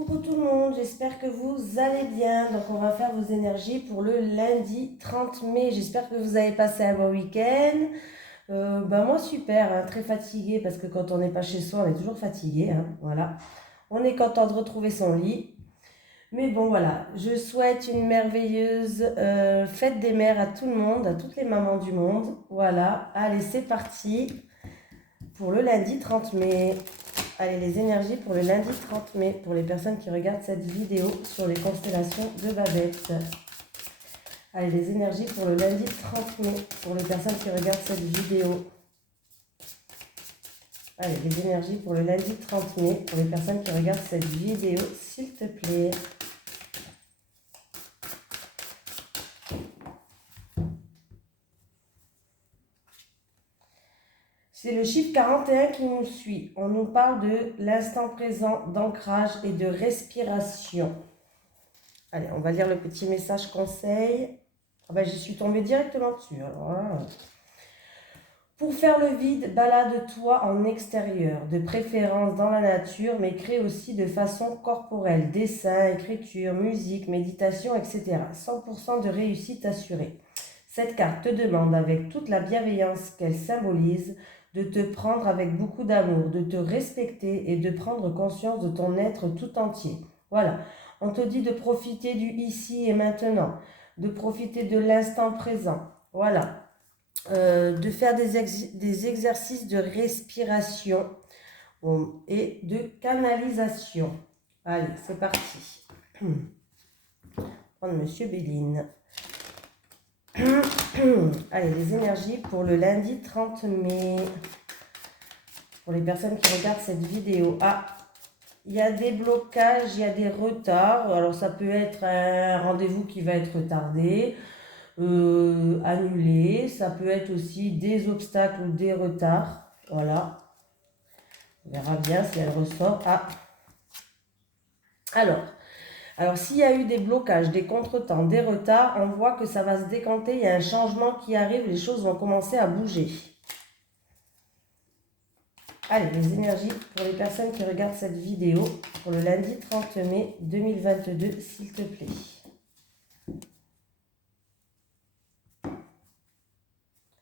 Coucou tout le monde, j'espère que vous allez bien. Donc on va faire vos énergies pour le lundi 30 mai. J'espère que vous avez passé un bon week-end. Moi super, hein, très fatiguée parce que quand on n'est pas chez soi, on est toujours fatigué, hein, voilà. On est content de retrouver son lit. Mais bon voilà, je souhaite une merveilleuse fête des mères à tout le monde, à toutes les mamans du monde. Voilà, allez c'est parti pour le lundi 30 mai. Allez, les énergies pour le lundi 30 mai, pour les personnes qui regardent cette vidéo sur les constellations de Babette. Allez, les énergies pour le lundi 30 mai, pour les personnes qui regardent cette vidéo. Allez, les énergies pour le lundi 30 mai, pour les personnes qui regardent cette vidéo, s'il te plaît. C'est le chiffre 41 qui nous suit. On nous parle de l'instant présent, d'ancrage et de respiration. Allez, on va lire le petit message conseil. Ah ben, j'y suis tombée directement dessus. Alors, là. Pour faire le vide, balade-toi en extérieur, de préférence dans la nature, mais crée aussi de façon corporelle. Dessin, écriture, musique, méditation, etc. 100% de réussite assurée. Cette carte te demande, avec toute la bienveillance qu'elle symbolise, de te prendre avec beaucoup d'amour, de te respecter et de prendre conscience de ton être tout entier. Voilà, on te dit de profiter du ici et maintenant, de profiter de l'instant présent. Voilà, de faire des exercices de respiration et de canalisation. Allez, c'est parti. Prendre Monsieur Béline. Allez, les énergies pour le lundi 30 mai. Pour les personnes qui regardent cette vidéo. Ah, il y a des blocages, il y a des retards. Alors, ça peut être un rendez-vous qui va être retardé, annulé. Ça peut être aussi des obstacles ou des retards. Voilà. On verra bien si elle ressort. Ah. Alors s'il y a eu des blocages, des contretemps, des retards, on voit que ça va se décanter. Il y a un changement qui arrive. Les choses vont commencer à bouger. Allez, les énergies pour les personnes qui regardent cette vidéo pour le lundi 30 mai 2022, s'il te plaît.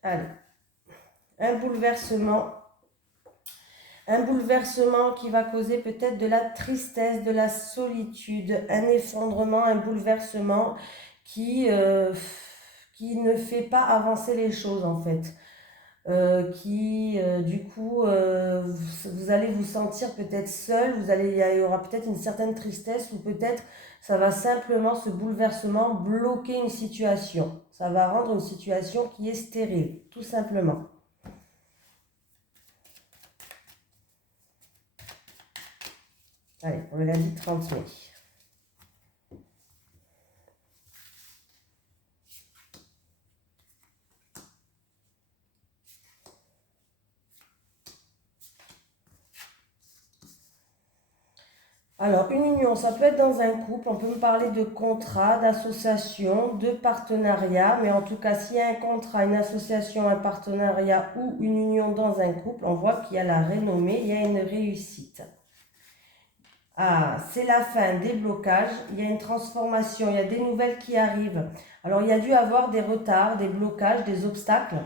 Allez, un bouleversement qui va causer peut-être de la tristesse, de la solitude, un effondrement, un bouleversement qui ne fait pas avancer les choses en fait. Du coup, vous allez vous sentir peut-être seul, il y aura peut-être une certaine tristesse ou peut-être ça va simplement, ce bouleversement, bloquer une situation. Ça va rendre une situation qui est stérile, tout simplement. Allez, pour le lundi 30 mai. Alors, une union, ça peut être dans un couple, on peut me parler de contrat, d'association, de partenariat, mais en tout cas, s'il y a un contrat, une association, un partenariat ou une union dans un couple, on voit qu'il y a la renommée, il y a une réussite. Ah, c'est la fin des blocages, il y a une transformation, il y a des nouvelles qui arrivent. Alors, il y a dû avoir des retards, des blocages, des obstacles,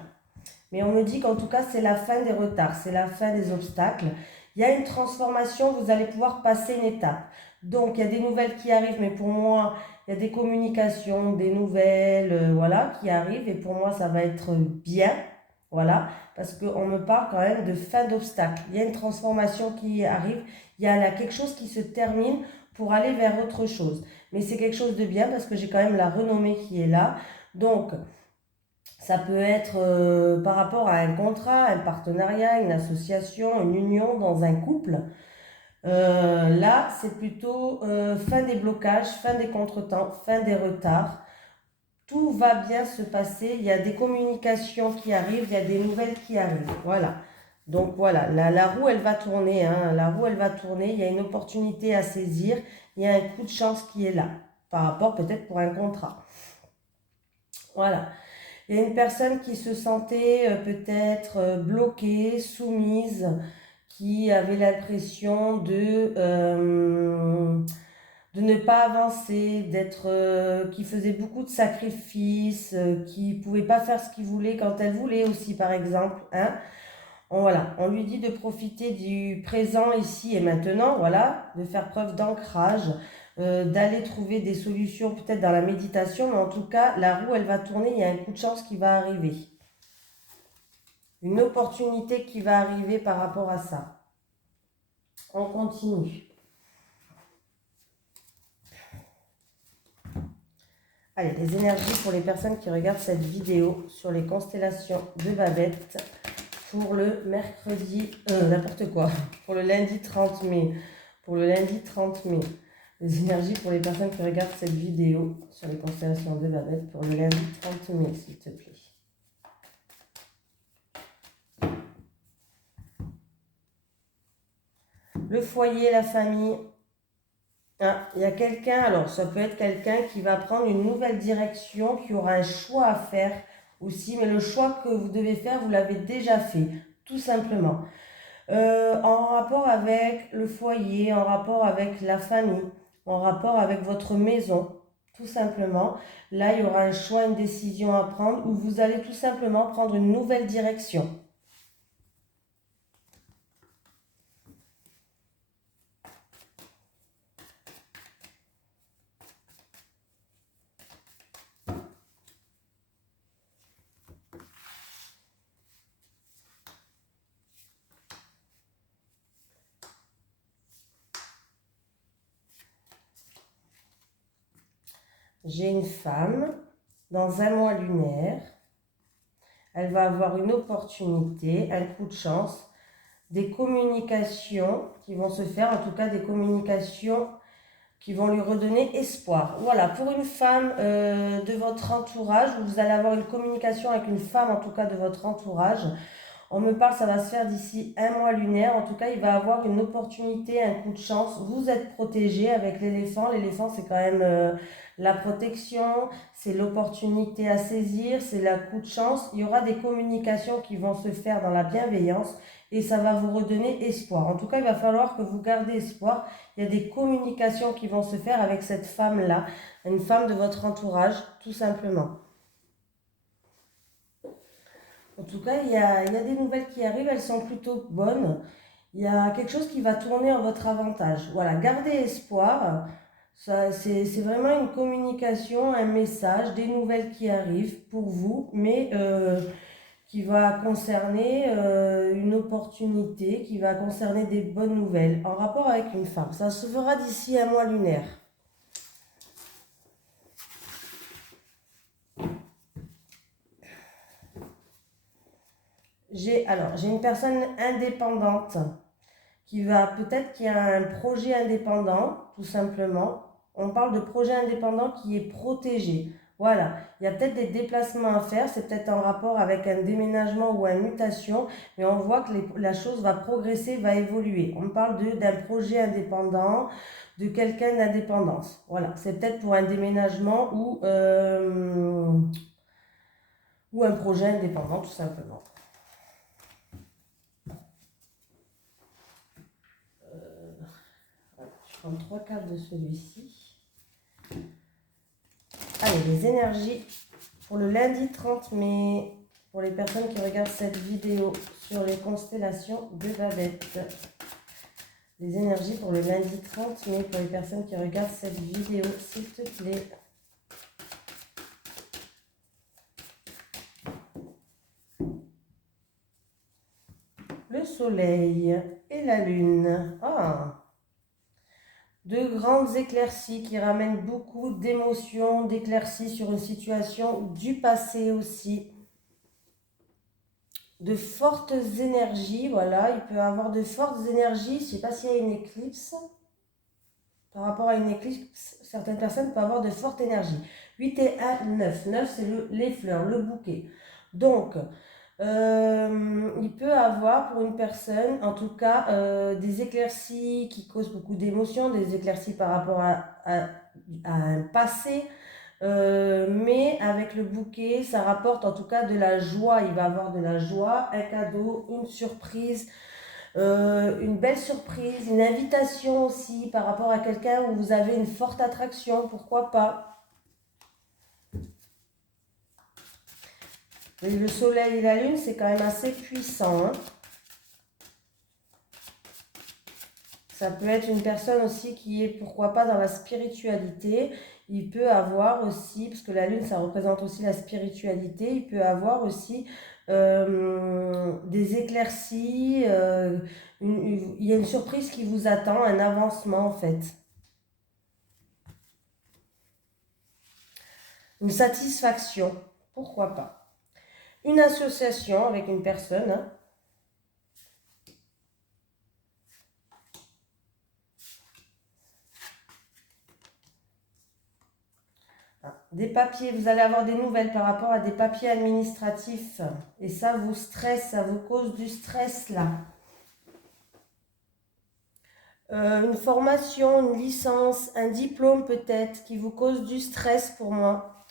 mais on me dit qu'en tout cas, c'est la fin des retards, c'est la fin des obstacles. Il y a une transformation, vous allez pouvoir passer une étape. Donc, il y a des nouvelles qui arrivent, mais pour moi, il y a des communications, des nouvelles, voilà, qui arrivent. Et pour moi, ça va être bien, voilà, parce qu'on me parle quand même de fin d'obstacle. Il y a une transformation qui arrive, il y a là quelque chose qui se termine pour aller vers autre chose. Mais c'est quelque chose de bien parce que j'ai quand même la renommée qui est là. Donc, ça peut être par rapport à un contrat, un partenariat, une association, une union dans un couple. Là, c'est plutôt fin des blocages, fin des contretemps, fin des retards. Tout va bien se passer. Il y a des communications qui arrivent, il y a des nouvelles qui arrivent. Voilà. Donc voilà, la roue, elle va tourner. Hein. La roue, elle va tourner. Il y a une opportunité à saisir. Il y a un coup de chance qui est là. Par rapport peut-être pour un contrat. Voilà. Il y a une personne qui se sentait peut-être bloquée, soumise, qui avait l'impression de ne pas avancer, qui faisait beaucoup de sacrifices, qui pouvait pas faire ce qu'il voulait quand elle voulait aussi, par exemple, hein. Voilà, on lui dit de profiter du présent ici et maintenant, voilà, de faire preuve d'ancrage, d'aller trouver des solutions peut-être dans la méditation, mais en tout cas, la roue, elle va tourner, il y a un coup de chance qui va arriver. Une opportunité qui va arriver par rapport à ça. On continue. Allez, les énergies pour les personnes qui regardent cette vidéo sur les constellations de Babette pour le mercredi, n'importe quoi, pour le lundi 30 mai. Pour le lundi 30 mai. Les énergies pour les personnes qui regardent cette vidéo sur les constellations de Babette pour le lundi 30 mai, s'il te plaît. Le foyer, la famille. Ah, il y a quelqu'un, alors ça peut être quelqu'un qui va prendre une nouvelle direction, qui aura un choix à faire aussi, mais le choix que vous devez faire, vous l'avez déjà fait, tout simplement. En rapport avec le foyer, en rapport avec la famille, en rapport avec votre maison, tout simplement. Là, il y aura un choix, une décision à prendre où vous allez tout simplement prendre une nouvelle direction. J'ai une femme dans un mois lunaire. Elle va avoir une opportunité, un coup de chance, des communications qui vont se faire, en tout cas des communications qui vont lui redonner espoir. Voilà, pour une femme de votre entourage, vous allez avoir une communication avec une femme, en tout cas de votre entourage. On me parle, ça va se faire d'ici un mois lunaire. En tout cas, il va avoir une opportunité, un coup de chance. Vous êtes protégé avec l'éléphant. L'éléphant, c'est quand même la protection, c'est l'opportunité à saisir, c'est la coup de chance. Il y aura des communications qui vont se faire dans la bienveillance et ça va vous redonner espoir. En tout cas, il va falloir que vous gardez espoir. Il y a des communications qui vont se faire avec cette femme-là, une femme de votre entourage, tout simplement. En tout cas, il y a des nouvelles qui arrivent, elles sont plutôt bonnes. Il y a quelque chose qui va tourner en votre avantage. Voilà, gardez espoir. C'est vraiment une communication, un message, des nouvelles qui arrivent pour vous, mais qui va concerner une opportunité, qui va concerner des bonnes nouvelles en rapport avec une femme. Ça se fera d'ici un mois lunaire. J'ai une personne indépendante qui va peut-être qui a un projet indépendant, tout simplement. On parle de projet indépendant qui est protégé. Voilà, il y a peut-être des déplacements à faire, c'est peut-être en rapport avec un déménagement ou une mutation, mais on voit que la chose va progresser, va évoluer. On parle d'un projet indépendant, de quelqu'un d'indépendance. Voilà, c'est peut-être pour un déménagement ou un projet indépendant, tout simplement. Je prends 3 cartes de celui-ci. Allez, les énergies pour le lundi 30 mai, pour les personnes qui regardent cette vidéo sur les constellations de Babette. Les énergies pour le lundi 30 mai, pour les personnes qui regardent cette vidéo, s'il te plaît. Le soleil et la lune. Ah! De grandes éclaircies qui ramènent beaucoup d'émotions, d'éclaircies sur une situation du passé aussi. De fortes énergies, voilà, il peut y avoir de fortes énergies, je ne sais pas s'il y a une éclipse. Par rapport à une éclipse, certaines personnes peuvent avoir de fortes énergies. 8 et 1, 9. 9, c'est les fleurs, le bouquet. Donc, il peut avoir pour une personne, en tout cas, des éclaircies qui causent beaucoup d'émotions, des éclaircies par rapport à un passé, mais avec le bouquet, ça rapporte en tout cas de la joie. Il va avoir de la joie, un cadeau, une surprise, une belle surprise, une invitation aussi par rapport à quelqu'un où vous avez une forte attraction, pourquoi pas. Et le soleil et la lune, c'est quand même assez puissant, hein. Ça peut être une personne aussi qui est, pourquoi pas, dans la spiritualité. Il peut avoir aussi, parce que la lune, ça représente aussi la spiritualité, il peut avoir aussi des éclaircies, il y a une surprise qui vous attend, un avancement en fait. Une satisfaction, pourquoi pas. Une association avec une personne, hein. Des papiers, vous allez avoir des nouvelles par rapport à des papiers administratifs. Et ça vous stresse, ça vous cause du stress là. Une formation, une licence, un diplôme peut-être qui vous cause du stress pour moi.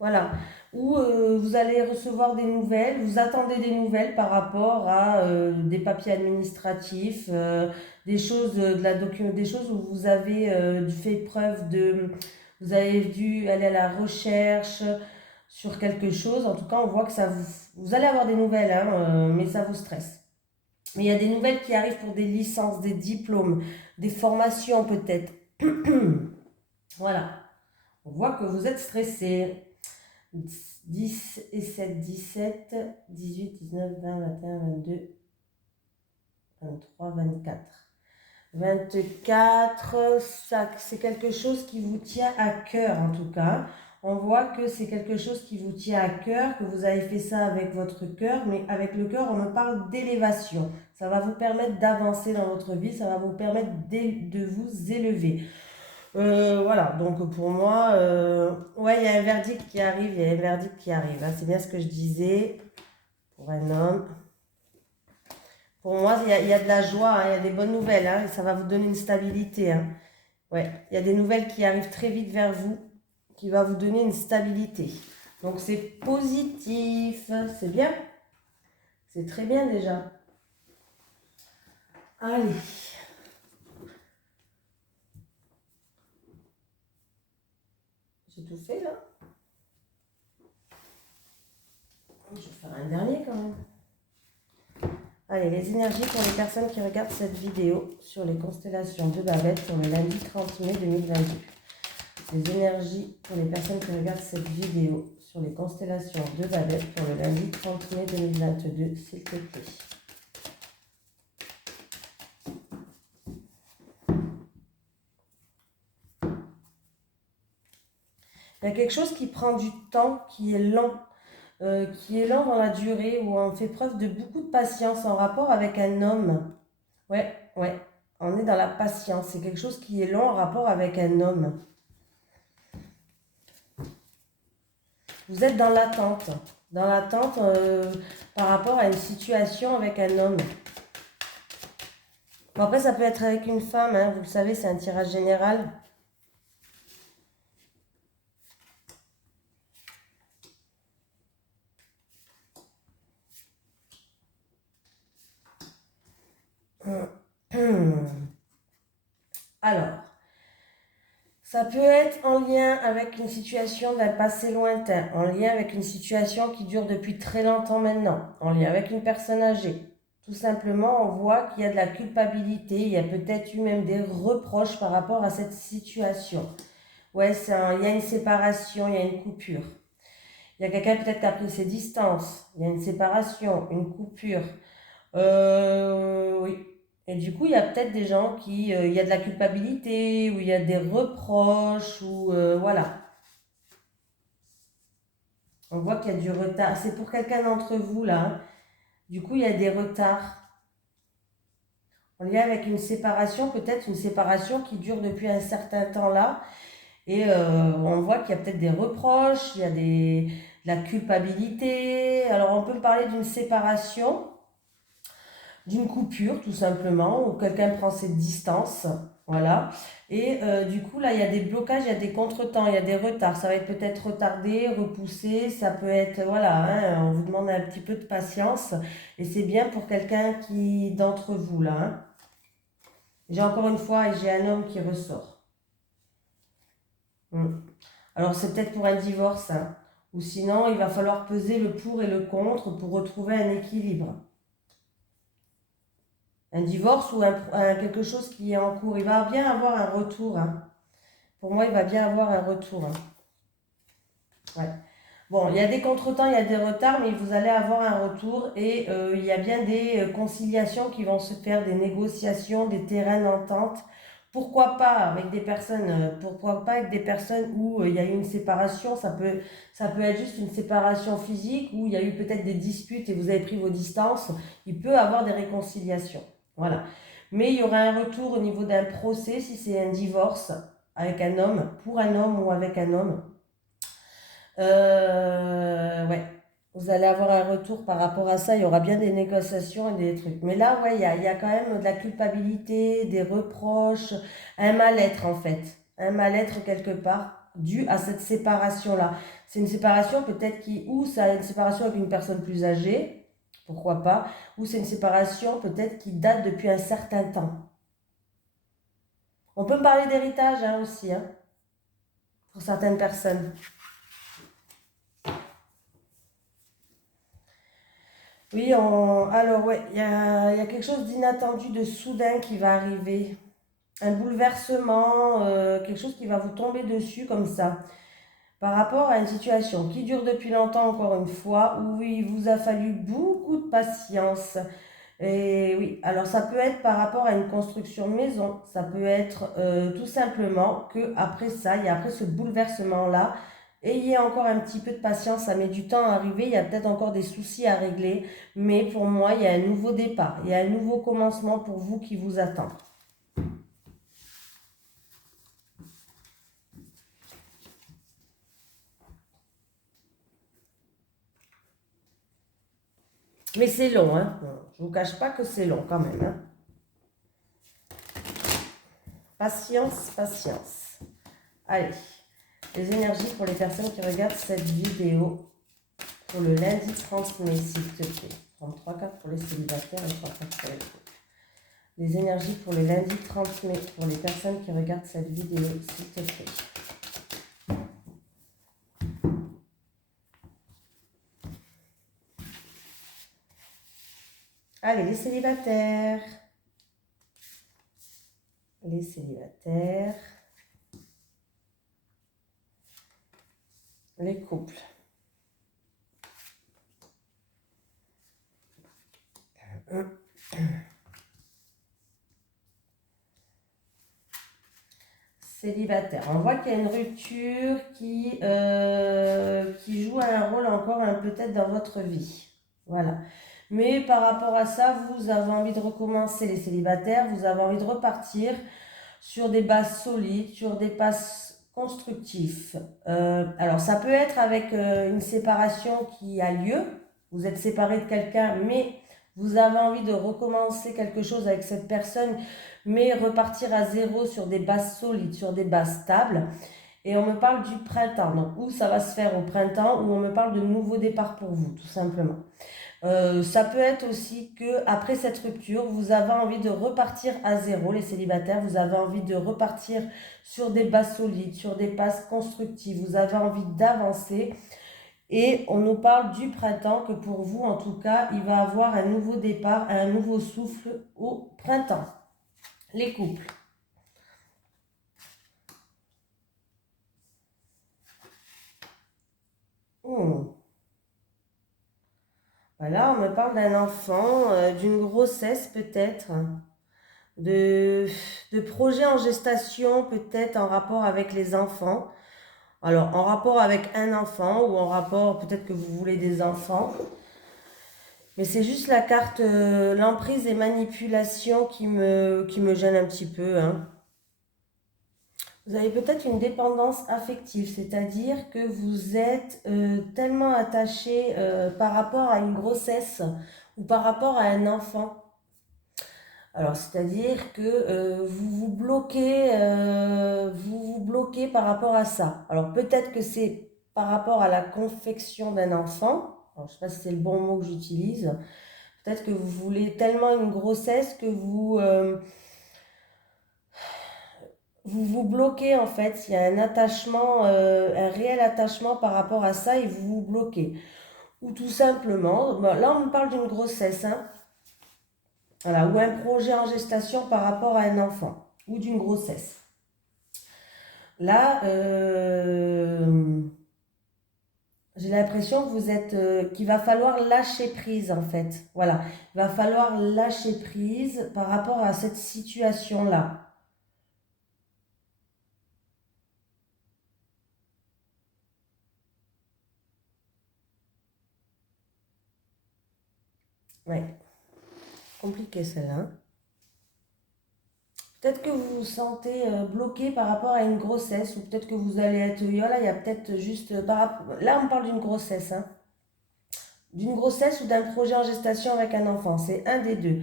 Voilà. Ou vous allez recevoir des nouvelles, vous attendez des nouvelles par rapport à des papiers administratifs, des choses, des choses où vous avez fait preuve de... Vous avez dû aller à la recherche sur quelque chose. En tout cas, on voit que ça vous allez avoir des nouvelles, hein, mais ça vous stresse. Mais il y a des nouvelles qui arrivent pour des licences, des diplômes, des formations peut-être. Voilà. On voit que vous êtes stressé. 10 et 7, 17, 18, 19, 20, 21, 22, 23, 24. 24, ça, c'est quelque chose qui vous tient à cœur en tout cas. On voit que c'est quelque chose qui vous tient à cœur, que vous avez fait ça avec votre cœur, mais avec le cœur, on me parle d'élévation. Ça va vous permettre d'avancer dans votre vie, ça va vous permettre de vous élever. Voilà, donc pour moi, ouais, il y a un verdict qui arrive, il y a un verdict qui arrive, hein. C'est bien ce que je disais pour un homme. Pour moi, il y a de la joie, hein, il y a des bonnes nouvelles, hein, et ça va vous donner une stabilité, hein. Ouais, il y a des nouvelles qui arrivent très vite vers vous, qui va vous donner une stabilité. Donc c'est positif, c'est bien, c'est très bien déjà. Allez. J'ai tout fait là. Je vais faire un dernier quand même. Allez, les énergies pour les personnes qui regardent cette vidéo sur les constellations de Babel pour le lundi 30 mai 2022. Les énergies pour les personnes qui regardent cette vidéo sur les constellations de Babel pour le lundi 30 mai 2022, s'il te plaît. Il y a quelque chose qui prend du temps, qui est lent dans la durée, où on fait preuve de beaucoup de patience en rapport avec un homme. Ouais, ouais, on est dans la patience. C'est quelque chose qui est lent en rapport avec un homme. Vous êtes dans l'attente par rapport à une situation avec un homme. Bon, après, ça peut être avec une femme, hein, vous le savez, c'est un tirage général. Alors, ça peut être en lien avec une situation d'un passé lointain, en lien avec une situation qui dure depuis très longtemps maintenant, en lien avec une personne âgée. Tout simplement, on voit qu'il y a de la culpabilité, il y a peut-être eu même des reproches par rapport à cette situation. Ouais, il y a une séparation, il y a une coupure. Il y a quelqu'un peut-être qui a pris ses distances, il y a une séparation, une coupure. Oui. Et du coup, il y a peut-être des gens il y a de la culpabilité, ou il y a des reproches, ou voilà. On voit qu'il y a du retard. C'est pour quelqu'un d'entre vous, là, hein. Du coup, il y a des retards. En lien avec une séparation, peut-être une séparation qui dure depuis un certain temps là. Et on voit qu'il y a peut-être des reproches, il y a de la culpabilité. Alors, on peut parler d'une séparation, d'une coupure tout simplement, où quelqu'un prend ses distances. Voilà. Et du coup, là, il y a des blocages, il y a des contretemps, il y a des retards. Ça va être peut-être retardé, repoussé. Ça peut être, voilà, hein, on vous demande un petit peu de patience. Et c'est bien pour quelqu'un qui, d'entre vous, là, hein. J'ai encore une fois, j'ai un homme qui ressort. Hmm. Alors, c'est peut-être pour un divorce, hein. Ou sinon, il va falloir peser le pour et le contre pour retrouver un équilibre. Un divorce ou quelque chose qui est en cours. Il va bien avoir un retour, hein. Pour moi, il va bien avoir un retour, hein. Ouais. Bon, il y a des contretemps, il y a des retards, mais vous allez avoir un retour et il y a bien des conciliations qui vont se faire, des négociations, des terrains d'entente. Pourquoi pas avec des personnes où il y a eu une séparation, ça peut être juste une séparation physique, où il y a eu peut-être des disputes et vous avez pris vos distances. Il peut avoir des réconciliations. Voilà. Mais il y aura un retour au niveau d'un procès si c'est un divorce avec un homme, pour un homme ou avec un homme. Ouais, vous allez avoir un retour par rapport à ça. Il y aura bien des négociations et des trucs. Mais là, ouais, il y a quand même de la culpabilité, des reproches, un mal-être en fait. Un mal-être quelque part dû à cette séparation-là. C'est une séparation peut-être ou ça une séparation avec une personne plus âgée, pourquoi pas, ou c'est une séparation peut-être qui date depuis un certain temps. On peut me parler d'héritage hein, aussi, hein, pour certaines personnes. Oui, alors ouais, il y a quelque chose d'inattendu, de soudain qui va arriver. Un bouleversement, quelque chose qui va vous tomber dessus comme ça. Par rapport à une situation qui dure depuis longtemps, encore une fois, où il vous a fallu beaucoup de patience. Et oui, alors ça peut être par rapport à une construction de maison. Ça peut être tout simplement que après ça, et après ce bouleversement-là, ayez encore un petit peu de patience, ça met du temps à arriver, il y a peut-être encore des soucis à régler, mais pour moi, il y a un nouveau départ, il y a un nouveau commencement pour vous qui vous attend. Mais c'est long, hein. Je ne vous cache pas que c'est long quand même, hein. Patience, patience. Allez, les énergies pour les personnes qui regardent cette vidéo pour le lundi 30 mai, s'il te plaît. 33 cartes pour les célibataires et 3 cartes pour les couples. Les énergies pour le lundi 30 mai pour les personnes qui regardent cette vidéo, s'il te plaît. Allez, les célibataires. Les célibataires. Les couples. Célibataire. On voit qu'il y a une rupture qui joue un rôle encore peut-être dans votre vie. Voilà. Mais par rapport à ça, vous avez envie de recommencer les célibataires, vous avez envie de repartir sur des bases solides, sur des bases constructives. Alors ça peut être avec une séparation qui a lieu. Vous êtes séparé de quelqu'un, mais vous avez envie de recommencer quelque chose avec cette personne, mais repartir à zéro sur des bases solides, sur des bases stables. Et on me parle du printemps, donc où ça va se faire au printemps, où on me parle de nouveau départ pour vous, tout simplement. Ça peut être aussi que après cette rupture, vous avez envie de repartir à zéro, les célibataires, vous avez envie de repartir sur des bases solides, sur des bases constructives, vous avez envie d'avancer. Et on nous parle du printemps, que pour vous, en tout cas, il va avoir un nouveau départ, un nouveau souffle au printemps. Les couples. Voilà, on me parle d'un enfant, d'une grossesse peut-être, de, de projets en gestation peut-être en rapport avec les enfants. Alors, en rapport avec un enfant ou en rapport peut-être que vous voulez des enfants. Mais c'est juste la carte l'emprise et manipulation qui me gêne un petit peu, hein. Vous avez peut-être une dépendance affective, c'est-à-dire que vous êtes tellement attaché par rapport à une grossesse ou par rapport à un enfant. Alors, c'est-à-dire que vous vous bloquez par rapport à ça. Alors, peut-être que c'est par rapport à la confection d'un enfant. Alors, je ne sais pas si c'est le bon mot que j'utilise. Peut-être que vous voulez tellement une grossesse que vous vous bloquez en fait. Il y a un attachement, un réel attachement par rapport à ça et vous vous bloquez. Ou tout simplement, bon, là on parle d'une grossesse, hein. Voilà, ou un projet en gestation par rapport à un enfant, ou d'une grossesse. Là, j'ai l'impression que vous êtes, qu'il va falloir lâcher prise en fait. Voilà, il va falloir lâcher prise par rapport à cette situation-là. Ouais, compliqué celle-là, hein. Peut-être que vous vous sentez bloqué par rapport à une grossesse, ou peut-être que vous allez être, voilà, il y a peut-être juste, là on parle d'une grossesse, hein. D'une grossesse ou d'un projet en gestation avec un enfant, c'est un des deux.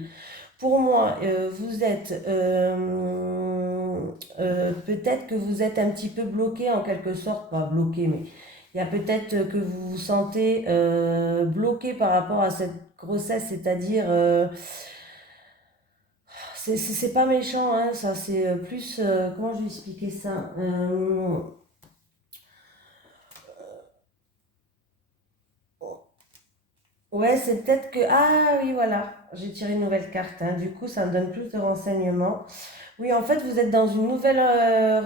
Pour moi, vous êtes, peut-être que vous êtes un petit peu bloqué en quelque sorte, pas bloqué, mais il y a peut-être que vous vous sentez bloqué par rapport à cette grossesse, c'est-à-dire, c'est pas méchant, hein, ça, c'est plus, comment je vais expliquer ça? Ouais, c'est peut-être que, ah oui, voilà, j'ai tiré une nouvelle carte, hein, du coup, ça me donne plus de renseignements. Oui, en fait, vous êtes dans une nouvelle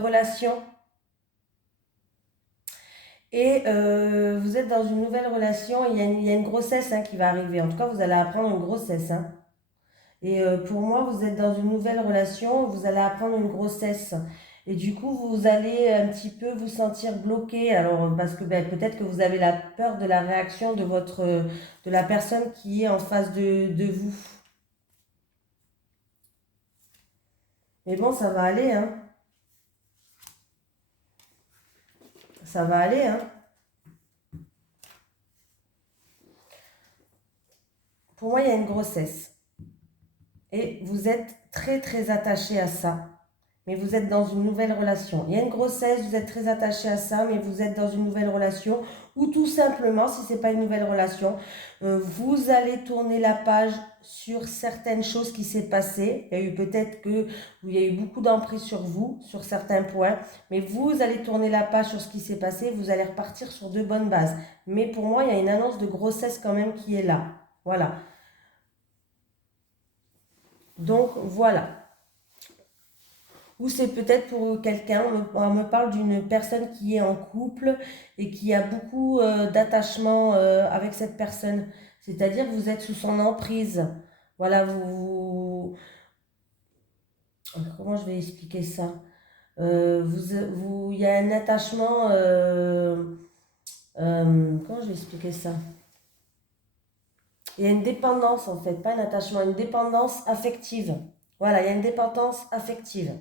relation et vous êtes dans une nouvelle relation. Il y a une grossesse hein, qui va arriver. En tout cas, vous allez apprendre une grossesse, hein. Et pour moi, vous êtes dans une nouvelle relation, vous allez apprendre une grossesse. Et du coup, vous allez un petit peu vous sentir bloqué. Alors, parce que ben, peut-être que vous avez la peur de la réaction de de la personne qui est en face de vous. Mais bon, ça va aller, hein. Ça va aller, hein. Pour moi, il y a une grossesse. Et vous êtes très très attaché à ça. Mais vous êtes dans une nouvelle relation. Il y a une grossesse, vous êtes très attaché à ça, mais vous êtes dans une nouvelle relation. Ou tout simplement, si ce n'est pas une nouvelle relation, vous allez tourner la page sur certaines choses qui s'est passées. Il y a eu peut-être que il y a eu beaucoup d'emprise sur vous, sur certains points, mais vous allez tourner la page sur ce qui s'est passé, vous allez repartir sur de bonnes bases. Mais pour moi, il y a une annonce de grossesse quand même qui est là. Voilà. Donc voilà. Ou c'est peut-être pour quelqu'un, on me parle d'une personne qui est en couple et qui a beaucoup d'attachement avec cette personne. C'est-à-dire que vous êtes sous son emprise. Voilà, comment je vais expliquer ça? Il y a un attachement. Comment je vais expliquer ça? Il y a une dépendance en fait, pas un attachement, une dépendance affective. Voilà, il y a une dépendance affective.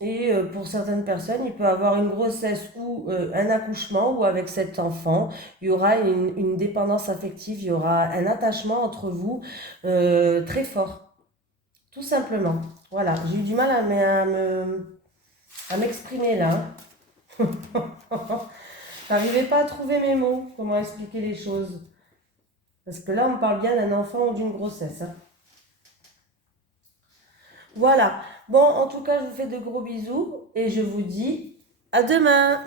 Et pour certaines personnes, il peut avoir une grossesse ou un accouchement ou avec cet enfant, il y aura une dépendance affective, il y aura un attachement entre vous très fort, tout simplement. Voilà, j'ai eu du mal à m'exprimer là, hein. J'arrivais pas à trouver mes mots, comment expliquer les choses. Parce que là, on parle bien d'un enfant ou d'une grossesse, hein. Voilà. Bon, en tout cas, je vous fais de gros bisous et je vous dis à demain.